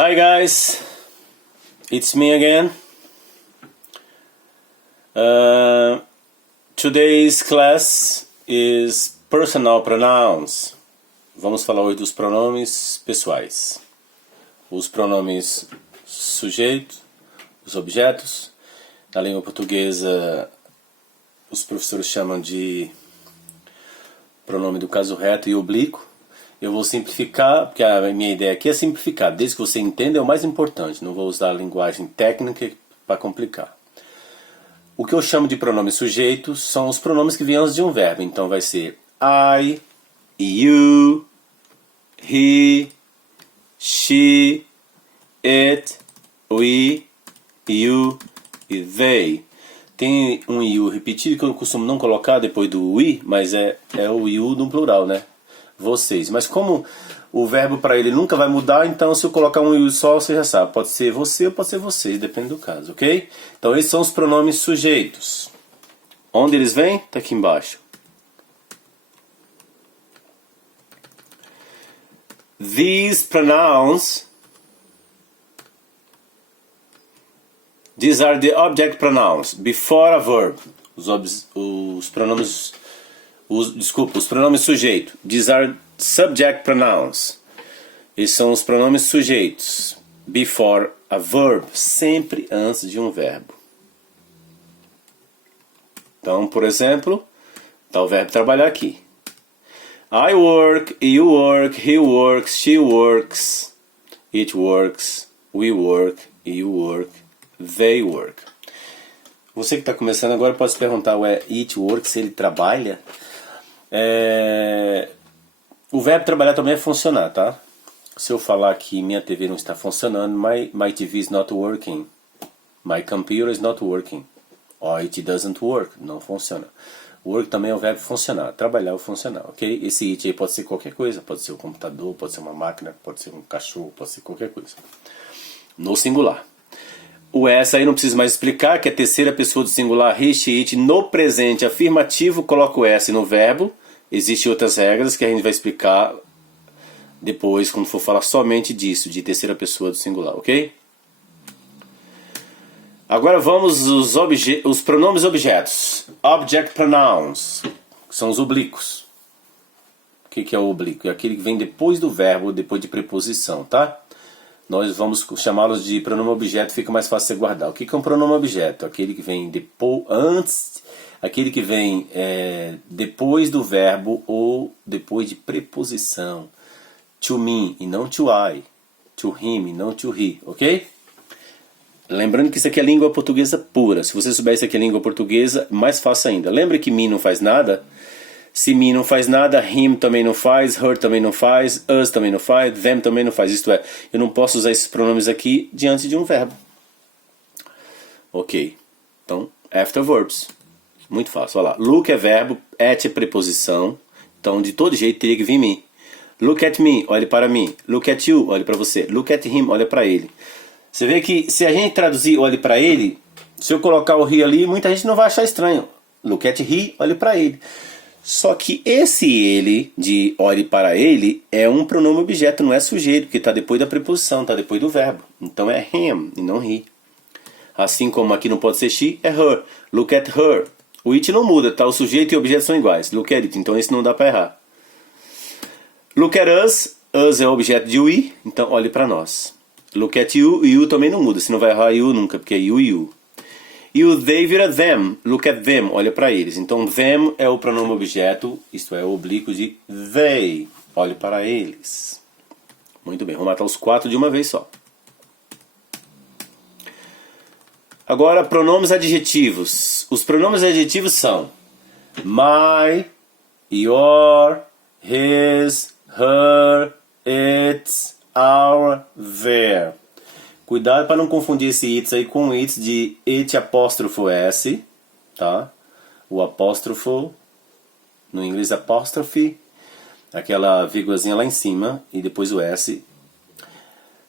Hi guys, it's me again. Today's class is personal pronouns. Vamos falar hoje dos pronomes pessoais. Os pronomes sujeito, os objetos. Na língua portuguesa, os professores chamam de pronome do caso reto e oblíquo. Eu vou simplificar, porque a minha ideia aqui é simplificar. Desde que você entenda é o mais importante. Não vou usar a linguagem técnica para complicar. O que eu chamo de pronomes sujeitos são os pronomes que vêm antes de um verbo. Então vai ser I, you, he, she, it, we, you e they. Tem um you repetido que eu costumo não colocar depois do we, mas é o you no plural, né? Vocês. Mas como o verbo para ele nunca vai mudar, então se eu colocar um you só, você já sabe. Pode ser você ou pode ser vocês, depende do caso, ok? Então esses são os pronomes sujeitos. Onde eles vêm? Está aqui embaixo. These pronouns, these are the object pronouns before a verb. Os pronomes os pronomes sujeito. These are subject pronouns. Esses são os pronomes sujeitos. Before a verb. Sempre antes de um verbo. Então, por exemplo, está o verbo trabalhar aqui. I work, you work, he works, she works, it works, we work, you work, they work. Você que está começando agora pode se perguntar, it works, ele trabalha? O verbo trabalhar também é funcionar, tá? Se eu falar que minha TV não está funcionando, my TV is not working. My computer is not working. Or it doesn't work. Não funciona. Work também é o verbo funcionar. Trabalhar é o funcionar, ok? Esse it aí pode ser qualquer coisa. Pode ser um computador, pode ser uma máquina, pode ser um cachorro, pode ser qualquer coisa. No singular. O S aí não preciso mais explicar, que é a terceira pessoa do singular, he, she, it. No presente afirmativo, coloca o S no verbo. Existem outras regras que a gente vai explicar depois, quando for falar somente disso, de terceira pessoa do singular, ok? Agora vamos os pronomes objetos. Object pronouns, que são os oblíquos. O que é o oblíquo? É aquele que vem depois do verbo, depois de preposição, tá? Nós vamos chamá-los de pronome objeto, fica mais fácil você guardar. O que é um pronome objeto? Aquele que vem aquele que vem depois do verbo ou depois de preposição. To me e não to I. To him e não to he, ok? Lembrando que isso aqui é língua portuguesa pura. Se você souber isso aqui é língua portuguesa, mais fácil ainda. Lembra que me não faz nada? Se me não faz nada, him também não faz, her também não faz, us também não faz, them também não faz. Isto é, eu não posso usar esses pronomes aqui diante de um verbo. Ok. Então, after verbs. Muito fácil. Olha lá. Look é verbo, at é preposição. Então, de todo jeito, teria que vir me. Look at me, olhe para mim. Look at you, olhe para você. Look at him, olhe para ele. Você vê que se a gente traduzir olhe para ele, se eu colocar o he ali, muita gente não vai achar estranho. Look at he, olhe para ele. Só que esse ele, de olhe para ele, é um pronome objeto, não é sujeito, porque está depois da preposição, está depois do verbo. Então é him e não he. Assim como aqui não pode ser she, é her. Look at her. O it não muda, tá? O sujeito e o objeto são iguais. Look at it, então esse não dá para errar. Look at us. Us é o objeto de we, então olhe para nós. Look at you, you também não muda, você não vai errar you nunca, porque é you e you. E o they vira them. Look at them. Olha para eles. Então, them é o pronome objeto. Isto é, o oblíquo de they. Olhe para eles. Muito bem. Vamos matar os 4 de uma vez só. Agora, pronomes adjetivos. Os pronomes adjetivos são my, your, his, her, its, our, their. Cuidado para não confundir esse its aí com its de it apóstrofo s, tá? O apóstrofo, no inglês apóstrofe, aquela vírgulazinha lá em cima e depois o s.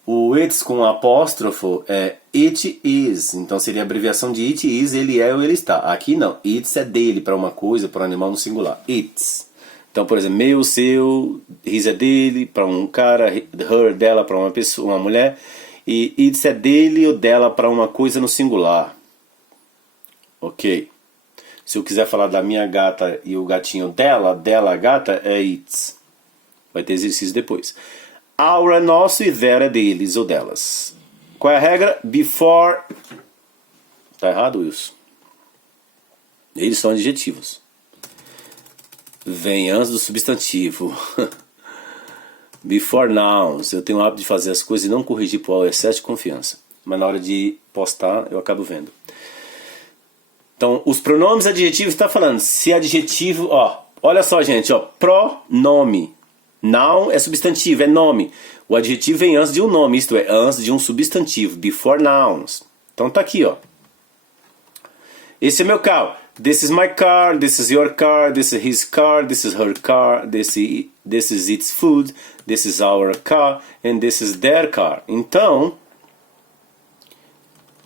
O its com apóstrofo é it is, então seria a abreviação de it is, ele é ou ele está. Aqui não, its é dele para uma coisa, para um animal no singular, its. Então, por exemplo, meu, seu, his é dele para um cara, her, dela para uma pessoa, uma mulher, e it's é dele ou dela para uma coisa no singular. Ok? Se eu quiser falar da minha gata e o gatinho dela, a gata, é it's. Vai ter exercício depois. Our é nosso e their é deles ou delas. Qual é a regra? Before... Tá errado, Wilson? Eles são adjetivos. Vem antes do substantivo. Before nouns. Eu tenho o hábito de fazer as coisas e não corrigir por excesso de confiança. Mas na hora de postar, eu acabo vendo. Então, os pronomes adjetivos está falando. Se adjetivo, ó. Olha só, gente, ó. Pronome. Noun é substantivo, é nome. O adjetivo vem antes de um nome, isto é, antes de um substantivo. Before nouns. Então tá aqui, ó. Esse é meu carro. This is my car, this is your car, this is his car, this is her car, this is its food, this is our car, and this is their car. Então,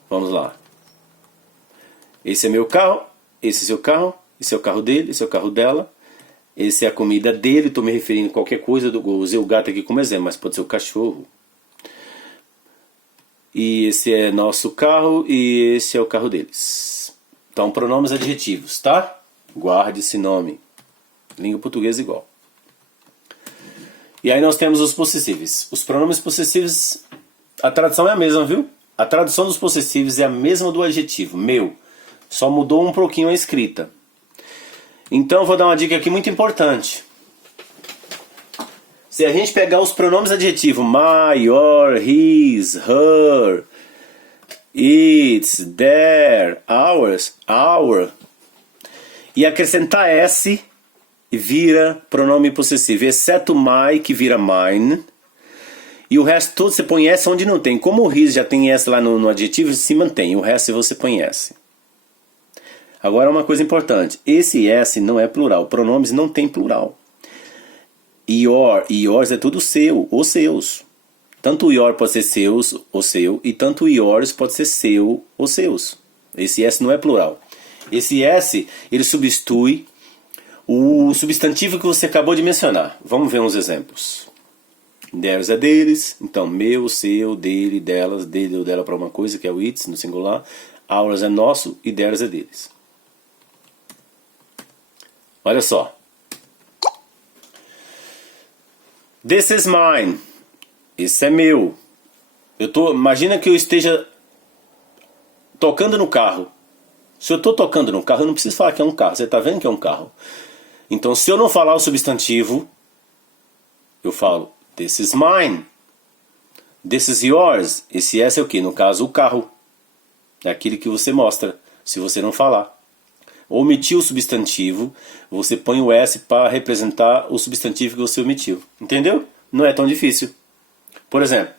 vamos lá. Esse é meu carro, esse é seu carro, esse é o carro dele, esse é o carro dela, esse é a comida dele, estou me referindo a qualquer coisa, usei o gato aqui como exemplo, mas pode ser o cachorro. E esse é nosso carro e esse é o carro deles. Então, pronomes adjetivos, tá? Guarde esse nome. Língua portuguesa igual. E aí nós temos os possessíveis. Os pronomes possessivos, a tradução é a mesma, viu? A tradução dos possessivos é a mesma do adjetivo, meu. Só mudou um pouquinho a escrita. Então, eu vou dar uma dica aqui muito importante. Se a gente pegar os pronomes adjetivos, my, your, his, her... it's, their, ours, our, e acrescentar s, vira pronome possessivo, exceto my, que vira mine, e o resto todo você põe s onde não tem. Como o his já tem s lá no adjetivo, se mantém, o resto você põe s. Agora uma coisa importante, esse s não é plural, pronomes não tem plural. Your e yours é tudo seu, ou seus. Tanto o your pode ser seus ou seu, e tanto o yours pode ser seu ou seus. Esse S não é plural. Esse S, ele substitui o substantivo que você acabou de mencionar. Vamos ver uns exemplos. Theirs é deles, então meu, seu, dele, delas, dele ou dela para uma coisa, que é o it's no singular. Ours é nosso e theirs é deles. Olha só. This is mine. Esse é meu. Imagina que eu esteja tocando no carro. Se eu estou tocando no carro, eu não preciso falar que é um carro. Você está vendo que é um carro. Então, se eu não falar o substantivo, eu falo this is mine. This is yours. Esse S é o que? No caso, o carro. É aquele que você mostra, se você não falar. Omitir o substantivo, você põe o S para representar o substantivo que você omitiu. Entendeu? Não é tão difícil. Por exemplo,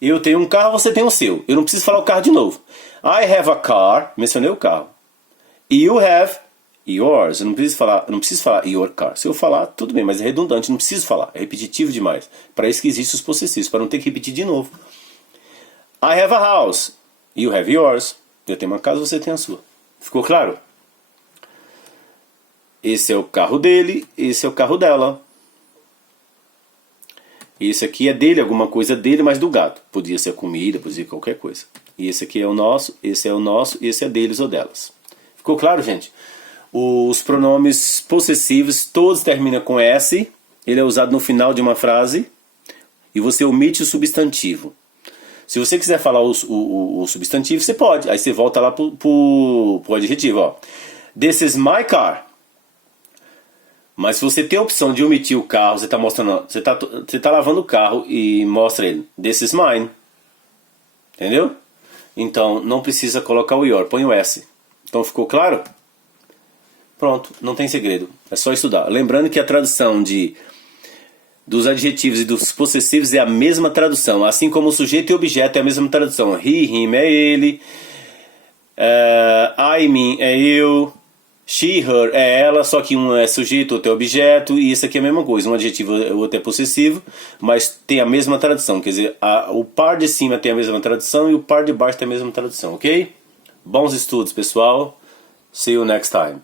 eu tenho um carro, você tem o seu. Eu não preciso falar o carro de novo. I have a car, mencionei o carro. You have yours. Eu não preciso falar your car. Se eu falar, tudo bem, mas é redundante, não preciso falar. É repetitivo demais. Para isso que existem os possessivos, para não ter que repetir de novo. I have a house. You have yours. Eu tenho uma casa, você tem a sua. Ficou claro? Esse é o carro dele, esse é o carro dela. Esse aqui é dele, alguma coisa dele, mas do gato. Podia ser comida, podia ser qualquer coisa. E esse aqui é o nosso, esse é o nosso, esse é deles ou delas. Ficou claro, gente? Os pronomes possessivos, todos terminam com S. Ele é usado no final de uma frase. E você omite o substantivo. Se você quiser falar o substantivo, você pode. Aí você volta lá pro adjetivo. Ó. This is my car. Mas se você tem a opção de omitir o carro, você está mostrando, você tá lavando o carro e mostra ele. This is mine. Entendeu? Então não precisa colocar o your, põe o S. Então ficou claro? Pronto, não tem segredo. É só estudar. Lembrando que a tradução dos adjetivos e dos possessivos é a mesma tradução. Assim como o sujeito e o objeto é a mesma tradução. He, him é ele. I, me é eu. She, her é ela, só que um é sujeito, outro é objeto, e isso aqui é a mesma coisa. Um adjetivo, o outro é possessivo, mas tem a mesma tradução. Quer dizer, o par de cima tem a mesma tradução e o par de baixo tem a mesma tradução, ok? Bons estudos, pessoal. See you next time.